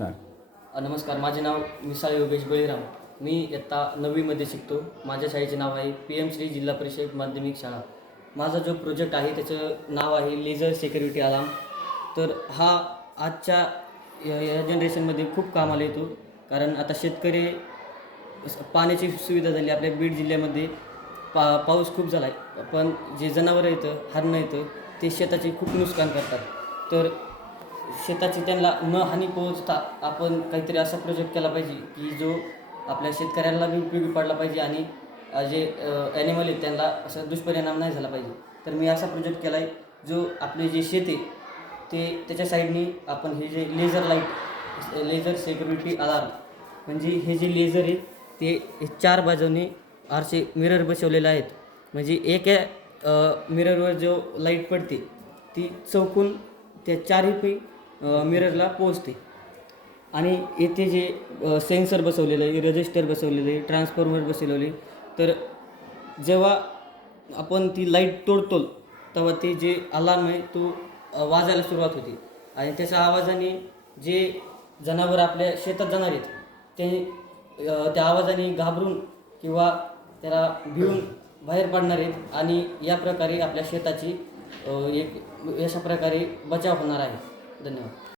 नमस्कार, माझे नाव मिसाळ योगेश बळीराम. मी इयत्ता 9वीमध्ये शिकतो. माझ्या शाळेचे नाव आहे PM श्री जिल्हा परिषद माध्यमिक शाळा. माझा जो प्रोजेक्ट आहे त्याचं नाव आहे लेझर सिक्युरिटी अलार्म. तर हा आजच्या या जनरेशनमध्ये खूप कामाला येतो. कारण आता शेतकरी पाण्याची सुविधा झाली आपल्या बीड जिल्ह्यामध्ये. पाऊस खूप झाला आहे, पण जे जनावरं येतं, हरणं येतं, ते शेताचे खूप नुकसान करतात. तर शेताची त्यांना न हानी पोहोचता आपण काहीतरी असा प्रोजेक्ट केला पाहिजे की जो आपल्या शेतकऱ्यांना बी उपयोगी पडला पाहिजे आणि जे ॲनिमल आहेत त्यांना असा दुष्परिणाम नाही झाला पाहिजे. तर मी असा प्रोजेक्ट केला आहे जो आपले जे शेत आहे ते त्याच्या साईडनी आपण हे जे लेझर सिक्युरिटी अलार्म म्हणजे हे जे लेझर आहे ते 4 बाजूने आरसे मिरर बसवलेले आहेत. म्हणजे एका मिररवर जो लाईट पडते ती चौकून त्या चारही मिररला पोहोचते. आणि येथे जे सेन्सर बसवलेलं आहे, रजिस्टर बसवलेलं आहे, ट्रान्सफॉर्मर बसवलेले. तर जेव्हा आपण ती लाईट तोडतो तेव्हा ते जे अलार्म आहे तो वाजायला सुरुवात होते आणि त्याच्या आवाजाने जे जनावर आपल्या शेतात जाणार आहेत ते त्या आवाजाने घाबरून किंवा त्याला भिवून बाहेर पडणार आहेत आणि या प्रकारे आपल्या शेताची अशा प्रकारे बचाव होणार आहे. धन्यवाद.